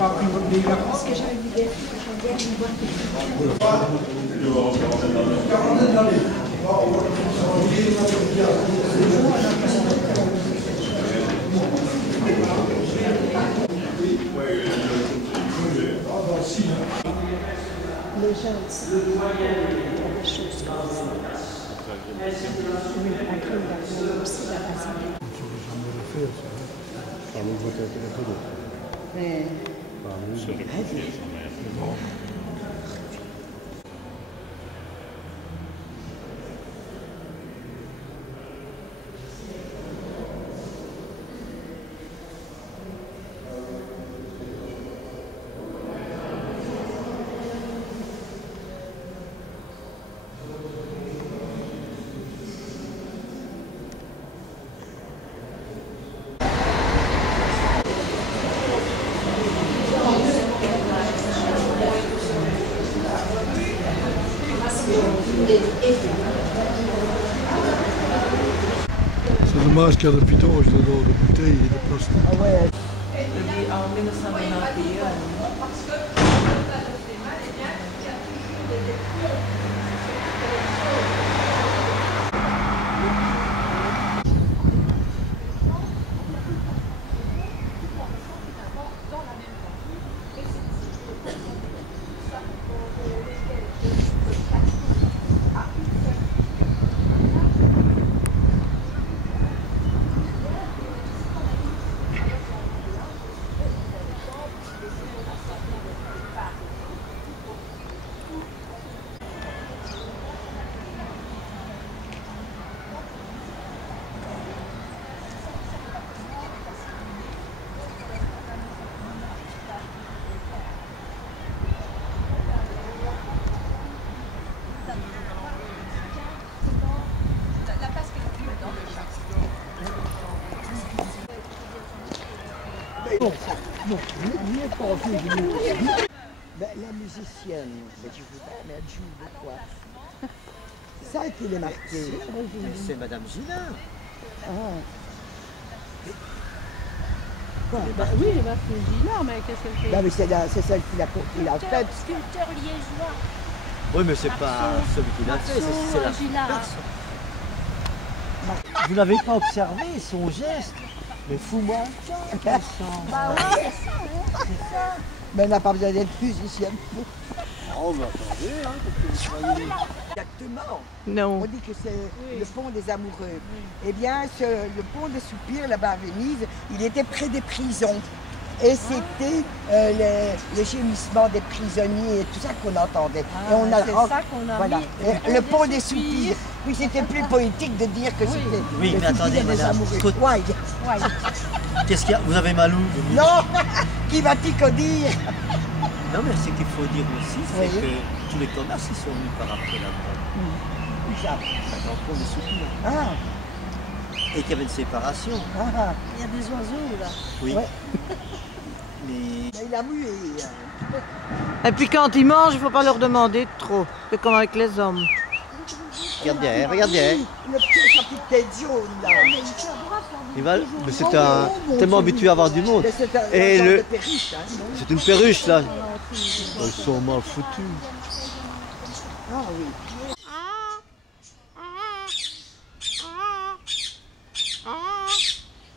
Parce que j'avais vu des une boîte les gens ici, il y a des choses comme ça. Oui, la crème d'agneau aussi, la basilic. Mais... C'est dommage qu'il y a de pitonge dedans, de bouteilles et de plastique. Ah ouais. En 1991. Bon, mieux pensé, la musicienne, mais tu veux pas mettre Jules de quoi? C'est ça qu'il est marqué. C'est Madame Gillard. Ah. Quoi? Bah, oui, il est marqué Gillard, mais qu'est-ce qu'elle fait? Non, mais c'est celle qui l'a faite. Sculpteur liégeois. Oui, mais c'est pas celui qui l'a fait, c'est la Gillard. Vous n'avez pas observé son geste? Mais fous-moi un camp, Bah ouais, c'est ça, hein. Mais elle n'a pas besoin d'être musicienne. Oh, mais attendez, hein, parce que vous croyez... Exactement. Non. On dit que c'est le pont des amoureux. Eh bien, le pont des soupirs, là-bas à Venise, il était près des prisons. Et c'était les gémissements des prisonniers et tout ça qu'on entendait. Ah, et on a c'est ça qu'on a voilà. mis. Le pont des soupirs. Oui, c'était plus poétique de dire que c'était Oui, le mais soupir attendez, des madame. amoureux. Ouais. Qu'est-ce qu'il y a? Vous avez mal où? Non, qui va-t-il qu'au dire? Non, mais ce qu'il faut dire aussi, c'est Oui. que tous les commerces, ils sont venus par après là-bas. Où ça? Dans le pont des soupirs. Ah, Et qu'il y avait une séparation. ah, Il y a des oiseaux, là. Oui. Ouais. Mais... Mais il a mué. Et puis quand ils mangent, il ne faut pas leur demander trop. C'est comme avec les hommes. Regarde bien, regarde bien. Le petit, sa petite tête jaune, là. Il va... Mais c'est un... tellement habitué à avoir du monde. Mais c'est un Et genre le... de perruche, hein, non? C'est une perruche, là. Ils sont mal foutus. Ah oui.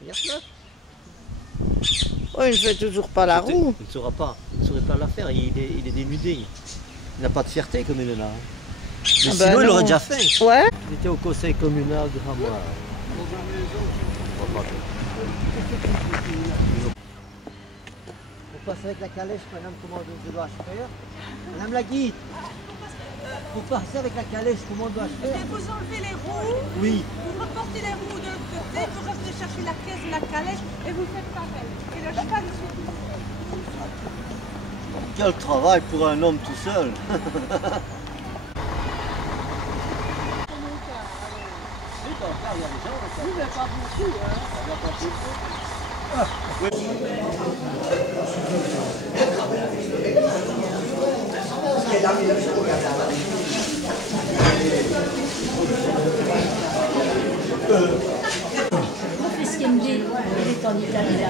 Regarde-le. Oui, il ne fait toujours pas la roue. Il ne saura pas. Il ne saurait pas la faire. Il est dénudé. Il n'a pas de fierté comme il est là. Mais Ah sinon, ben il non. l'aurait déjà fait. Ouais. Il était au conseil communal de Ramois. Pour passer avec la calèche, madame, comment je dois-je faire? Madame la guide, pour passer avec la calèche, comment dois-je faire? Vous enlevez les roues, Oui. vous reportez les roues de l'autre côté, vous revenez chercher la caisse ou la calèche et vous faites pareil. Et le cheval, il suit. Quel travail pour un homme tout seul. Mon fils qui me dit, il est en Italie là.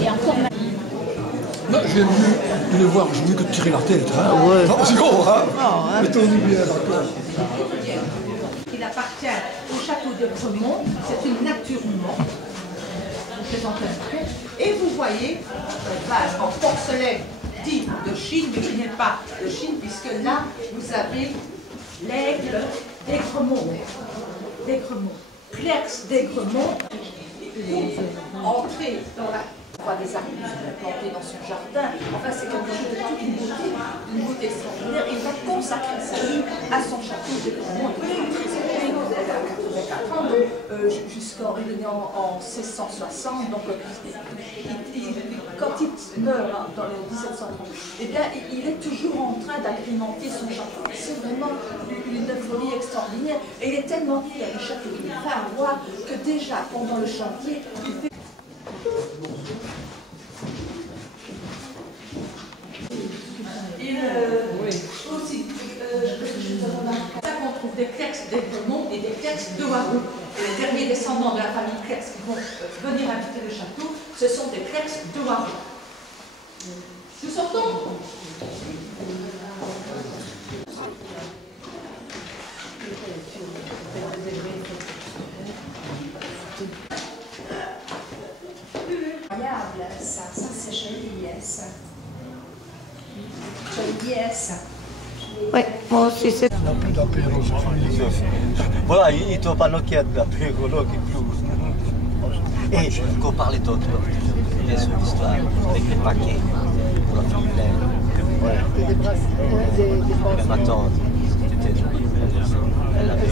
Et encore Non, j'ai voulu de les voir, je voulais que de tirer la tête. Hein. Ouais. Non, c'est gros, hein. Non, hein. Mettons-nous bien d'accord. Il appartient au château de Gremont. C'est une nature morte. Je vous présente un peu. Et vous voyez une vase en porcelaine dit de Chine, mais qui n'est pas de Chine, puisque là, vous avez l'aigle d'Aigremont. Clercs d'Aigremont. Il est entré dans la voie des arbustes plantés dans son jardin. Enfin, c'est quelque chose de toute une beauté extraordinaire. Il va consacrer sa vie à son château d'Aigremont. Il est très âgé, il a 84 ans, il est né en 1660. Donc, quand il meurt dans les 1730, eh bien, il est toujours en train d'agrémenter son château. C'est vraiment une folie extraordinaire. Et il est tellement fier du château qu'il va avoir que déjà, pendant le chantier, il fait... Aussi, ça qu'on trouve des Clercs d'Aigremont et des Clercs de Warou. Les derniers descendants de la famille Clercs qui vont venir habiter le château, ce sont des Clercs de Warou. Nous sortons. Incroyable, ça c'est joli, ça. Joliesse. Oui, moi aussi c'est. Il n'y a plus d'apéro, c'est fini. Voilà, il ne pas nos quêtes d'apéro qui plus. Et qu'on parlait d'autres, sur l'histoire, avec les paquets, pour la famille. Ouais. Ma tante, elle avait